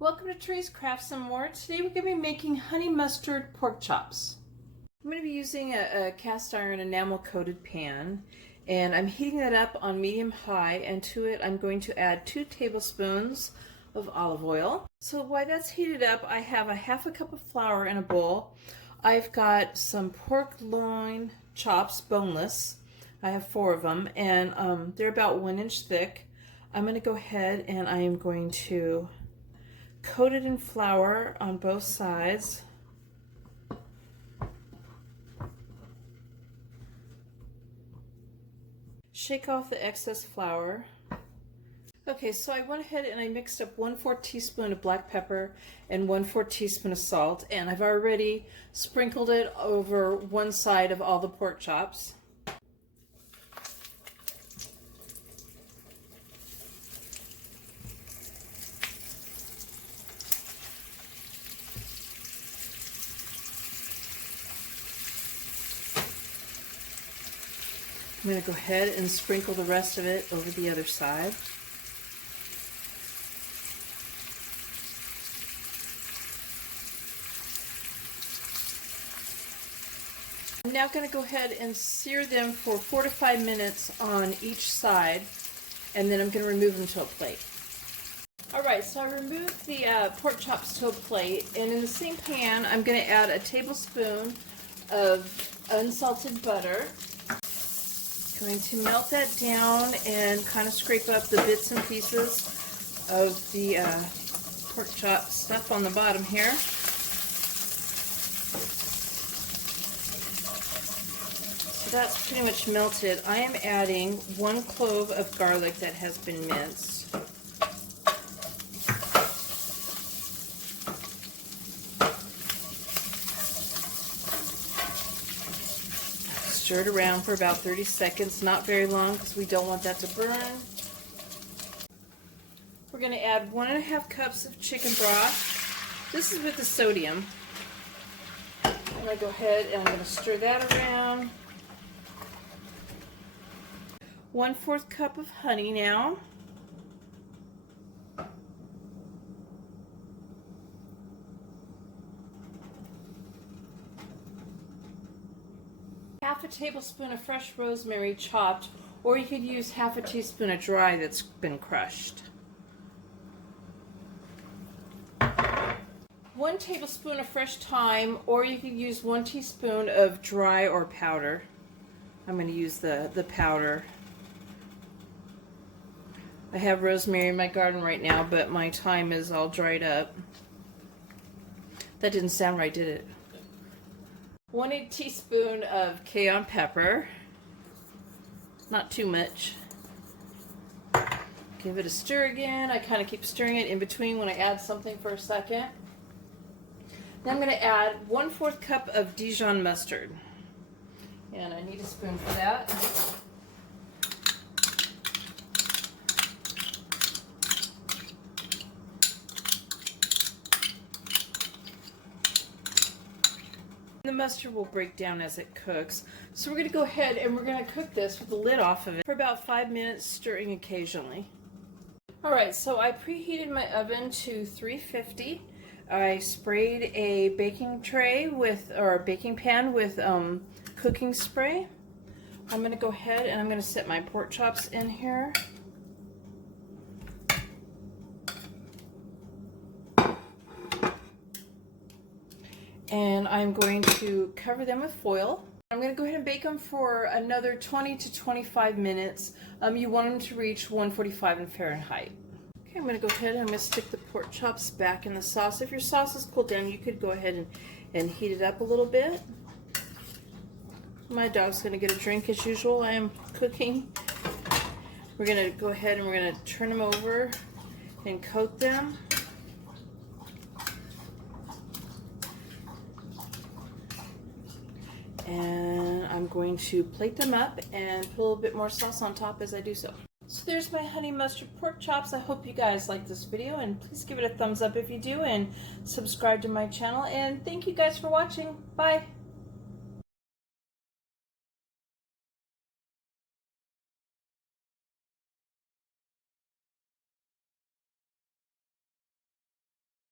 Welcome to Trey's Crafts and More. Today we're going to be making honey mustard pork chops. I'm going to be using a cast iron enamel coated pan, and I'm heating that up on medium high, and to it I'm going to add 2 tablespoons of olive oil. So while that's heated up, I have a half a cup of flour in a bowl. I've got some pork loin chops, boneless. I have 4 of them, and they're about 1 inch thick. I'm going to go ahead and I am going to coat it in flour on both sides. Shake off the excess flour. Okay, so I went ahead and I mixed up 1/4 teaspoon of black pepper and 1/4 teaspoon of salt, and I've already sprinkled it over one side of all the pork chops. I'm going to go ahead and sprinkle the rest of it over the other side. I'm now going to go ahead and sear them for 4 to 5 minutes on each side, and then I'm going to remove them to a plate. Alright, so I removed the pork chops to a plate, and in the same pan I'm going to add a tablespoon of unsalted butter. Going to melt that down and kind of scrape up the bits and pieces of the pork chop stuff on the bottom here. So that's pretty much melted. I am adding 1 clove of garlic that has been minced. Stir it around for about 30 seconds, not very long because we don't want that to burn. We're going to add 1.5 cups of chicken broth. This is with the sodium. I'm going to go ahead and I'm going to stir that around. 1/4 cup of honey now. Half a tablespoon of fresh rosemary chopped, or you could use half a teaspoon of dry that's been crushed. 1 tablespoon of fresh thyme, or you could use 1 teaspoon of dry or powder. I'm going to use the powder. I have rosemary in my garden right now, but my thyme is all dried up. That didn't sound right, did it? 1 teaspoon of cayenne pepper, not too much. Give it a stir again. I kind of keep stirring it in between when I add something for a second. Now I'm going to add 1/4 cup of Dijon mustard, and I need a spoon for that. The mustard will break down as it cooks. So we're going to go ahead and we're going to cook this with the lid off of it for about 5 minutes, stirring occasionally. Alright, so I preheated my oven to 350. I sprayed a baking tray with, or a baking pan with cooking spray. I'm going to go ahead and I'm going to set my pork chops in here. And I'm going to cover them with foil. I'm going to go ahead and bake them for another 20 to 25 minutes. You want them to reach 145 in Fahrenheit. Okay, I'm going to go ahead and I'm going to stick the pork chops back in the sauce. If your sauce is cooled down, you could go ahead and heat it up a little bit. My dog's going to get a drink as usual. I am cooking. We're going to go ahead and we're going to turn them over and coat them. And I'm going to plate them up and put a little bit more sauce on top as I do so. So there's my honey mustard pork chops. I hope you guys like this video, and please give it a thumbs up if you do, and subscribe to my channel, and thank you guys for watching. Bye!